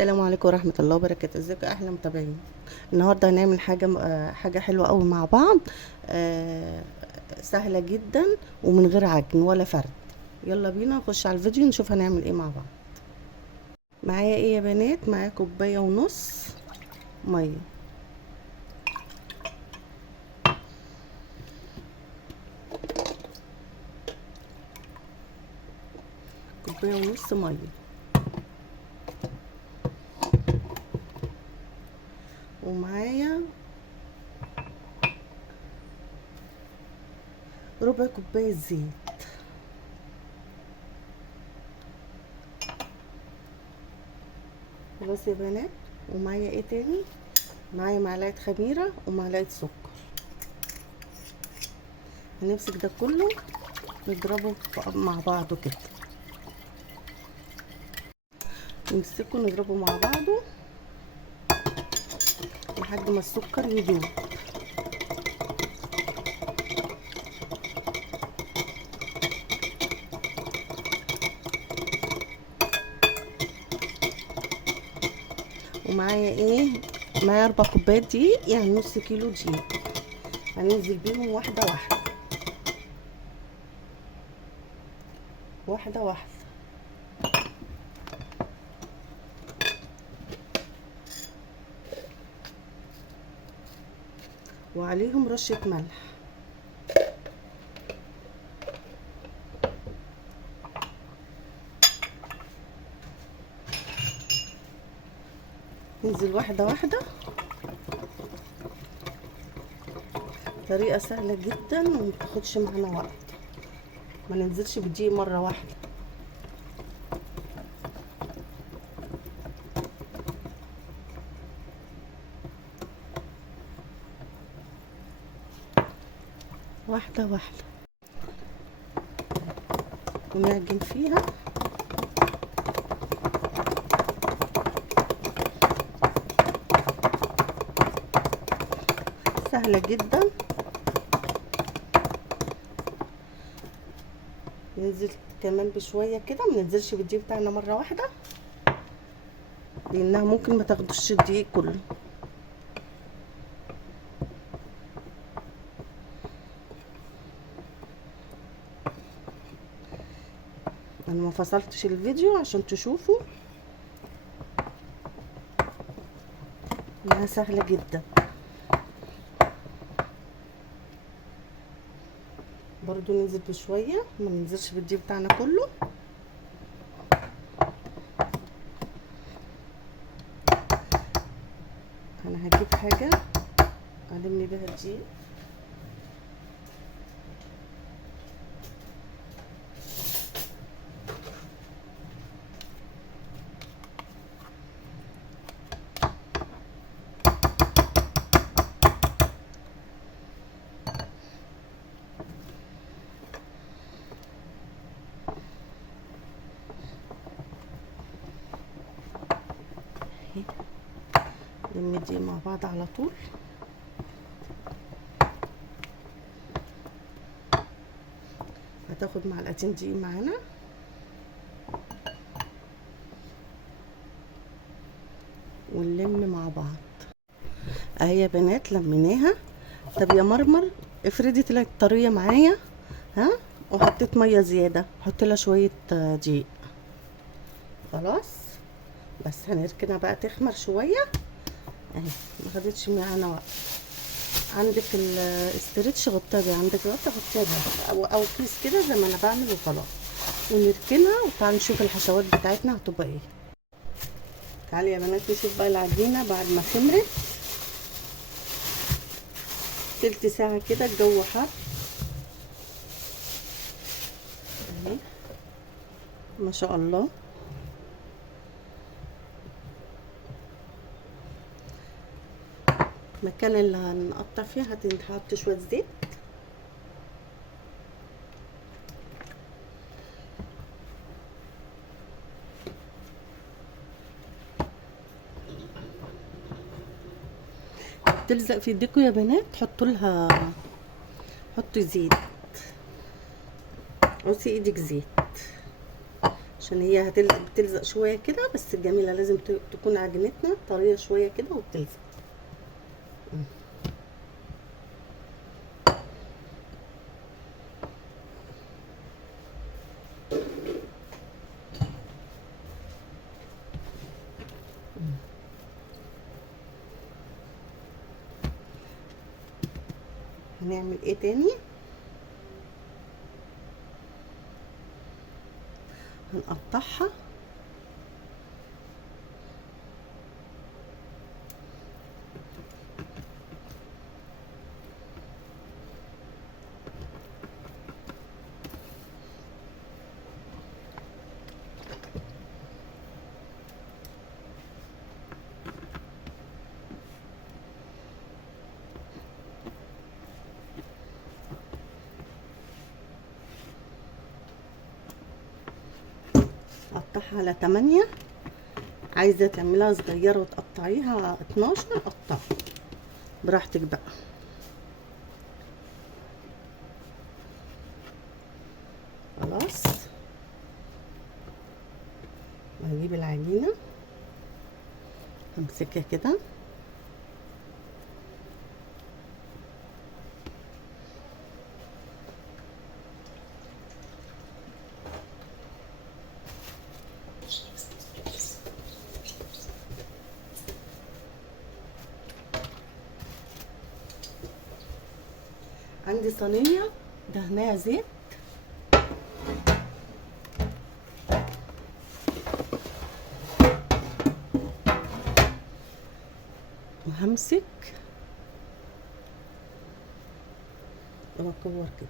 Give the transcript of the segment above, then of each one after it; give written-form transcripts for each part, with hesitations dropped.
السلام عليكم ورحمة الله وبركاته. ازيكم يا احلى متابعين؟ النهارده هنعمل حاجة حلوة قوي مع بعض. آه، سهلة جدا ومن غير عجن ولا فرد. يلا بينا نخش على الفيديو نشوف هنعمل ايه مع بعض. معايا ايه يا بنات؟ معايا كوباية ونص مية. كوباية ونص مية، ومعايا ربع كوباية زيت. خلاص يا بنات. ومعايا ايه تاني؟ معايا معلقة خميرة ومعلقة سكر. هنمسك ده كله نضربه مع بعضه كده، نمسكه نضربه مع بعضه لحد ما السكر يدوب. ومعايا ايه؟ معايا 4 كوبايات دقيق، يعني نص كيلو دقيق. هننزل بيهم واحده واحده واحده واحده، وعليهم رشه ملح. ننزل واحده واحده. طريقه سهله جدا ومتاخدش معانا وقت. ما ننزلش بالدقيق مره واحده. واحده واحده ونعجن فيها. سهله جدا. ننزل كمان بشويه كده، ما ننزلش بالدقيق بتاعنا مره واحده لانها ممكن ما تاخدش الدقيق كله. انا ما فصلتش الفيديو عشان تشوفوا انها سهله جدا. برضو ننزل بشويه، ما ننزلش بالدقيق بتاعنا كله. انا هجيب حاجه الم بيها الدقيق. نلم الدقيق مع بعض على طول. هتاخد معلقتين دقيق معانا. ونلم مع بعض. اهي يا بنات لميناها. طب يا مرمر، افردي طلعت طريه معايا، ها، وحطيت ميه زياده، حط لها شويه دقيق. خلاص، بس هنركنها بقى تخمر شويه. اهي ما خدتش معانا وقت. عندك الاسترتش غطيها بيه، عندك غطا غطيها بيه، او كيس كده زي ما انا بعمل وخلاص. ونركنها وتعالوا نشوف الحشوات بتاعتنا هتبقى ايه. تعالي يا بنات نشوف بقى العجينه بعد ما خمرت تلت ساعه كده. الجو حر اهي ما شاء الله. المكان اللي هنقطع فيه هتحط شويه زيت. تلزق في ايديكم يا بنات، حطوا لها، حطوا زيت، عصي ايدك زيت عشان هي بتلزق شويه كده، بس جميله. لازم تكون عجينتنا طريه شويه كده وبتلزق. هنعمل ايه تاني؟ هنقطعها اقطعها على 8. عايزه تعملها صغيره وتقطعيها 12 قطعي براحتك بقى. خلاص، هجيب العجينه همسكها كده، عندي صينيه دهناها زيت، وهمسك واكور كده.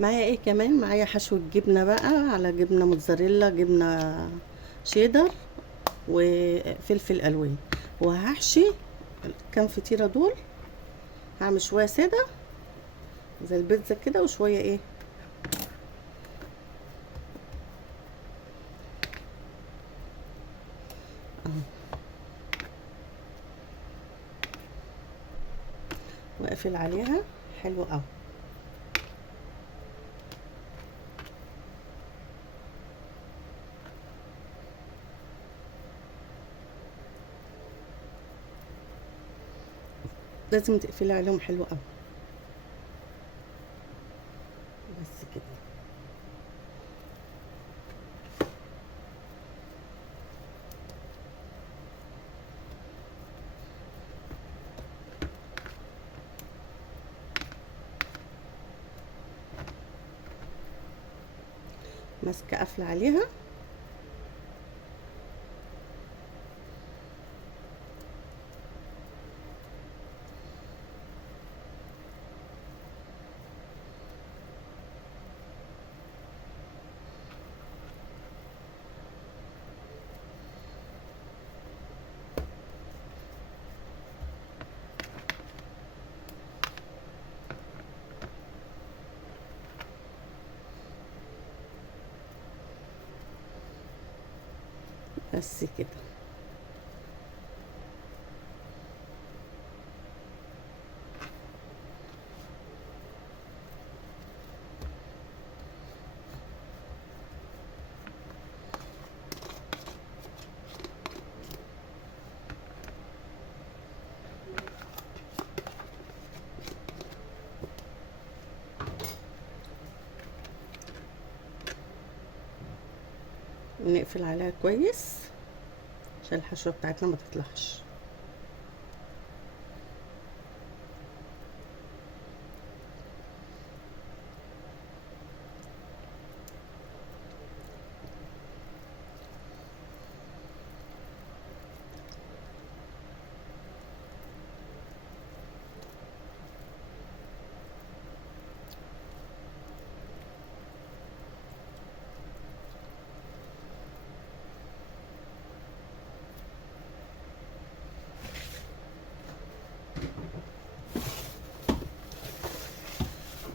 معايا ايه كمان؟ معايا حشو الجبنه بقى، على جبنه موتزاريلا، جبنه شيدر، وفلفل الوان. وهحشي كام فطيره دول. هعمل شويه ساده زي البيتزا كده، وشويه ايه اهو، واقفل عليها. حلو قوي. لازم تقفلي عليهم حلو قوي. بس كده. ماسكه قافله عليها. بس كده. ونقفل عليها كويس عشان الحشوه بتاعتنا ما تطلعش.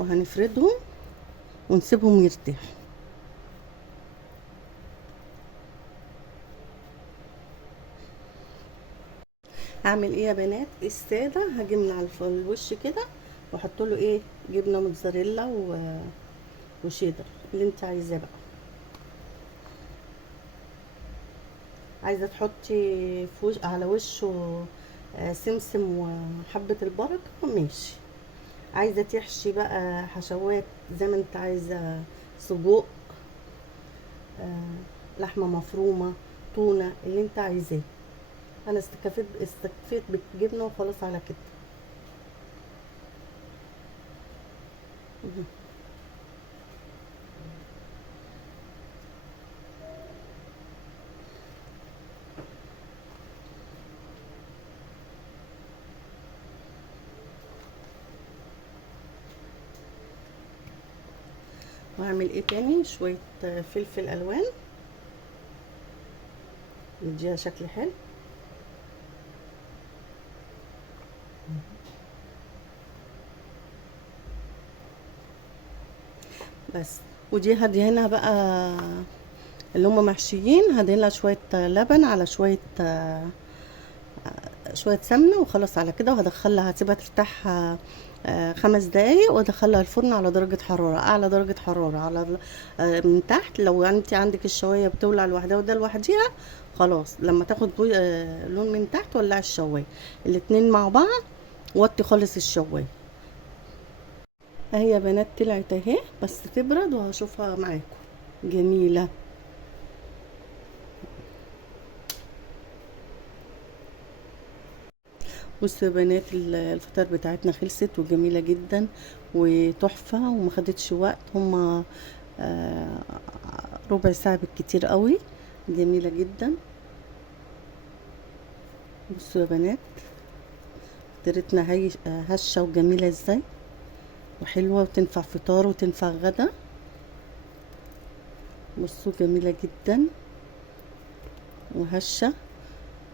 وهنفردهم ونسيبهم يرتاحوا. هعمل ايه يا بنات؟ الساده هاجي من على الوش كده واحط له ايه، جبنه موتزاريلا وشيدر اللي انت عايزاه بقى. عايزه تحطي على وشه سمسم وحبه البركه ماشي. عايزه تحشي بقى حشوات زي ما انت عايزه، سجق، لحمه مفرومه، تونه، اللي انت عايزاه. انا استكفيت بالجبنه وخلاص على كده. وهعمل ايه تاني؟ شويه فلفل الوان يديها شكل حلو. بس ودي هدهنها بقى اللي هم محشيين، هدهنها شويه لبن على شويه سمنه وخلاص على كده. وهدخلها هسيبها ترتاح 5 دقايق، وادخلها الفرن على درجه حراره اعلى درجه حراره على من تحت. لو انت عندك الشوايه بتولع لوحدها وده لوحديها، خلاص لما تاخد لون من تحت ولع الشوايه الاتنين مع بعض، وطي خالص الشوايه. اهي يا بنات طلعت اهي، بس تبرد وهشوفها معاكم. جميله. بصوا يا بنات، الفطار بتاعتنا خلصت وجميله جدا وتحفه وما خدتش وقت. هما آه، ربع ساعه بالكتير قوي. جميله جدا. بصوا يا بنات فطيرتنا هي هشه وجميله ازاي، وحلوه وتنفع فطار وتنفع غدا. بصوا جميله جدا وهشه.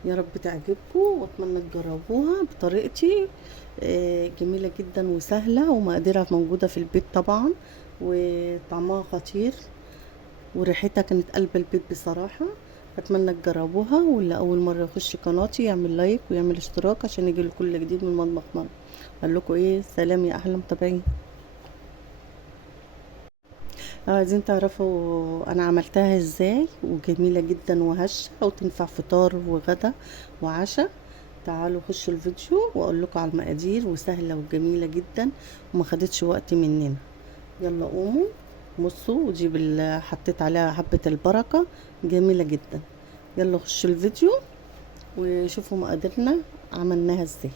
يا رب تعجبكم واتمنى تجربوها بطريقتي. جميله جدا وسهله ومقاديرها موجوده في البيت طبعا، وطعمها خطير وريحتها كانت قلب البيت بصراحه. اتمنى تجربوها، واللي اول مره يخش قناتي يعمل لايك ويعمل اشتراك عشان يجي له كل جديد من مطبخ ماما. اقول لكم ايه، سلام يا احلى متابعين. عايزين تعرفوا انا عملتها ازاي؟ وجميله جدا وهشه وتنفع فطار وغدا وعشاء. تعالوا خشوا الفيديو واقول لكم على المقادير، وسهله وجميله جدا وما خدتش وقت مننا. يلا قوموا بصوا، ودي حطيت عليها حبه البركه، جميله جدا. يلا خشوا الفيديو وشوفوا مقاديرنا عملناها ازاي.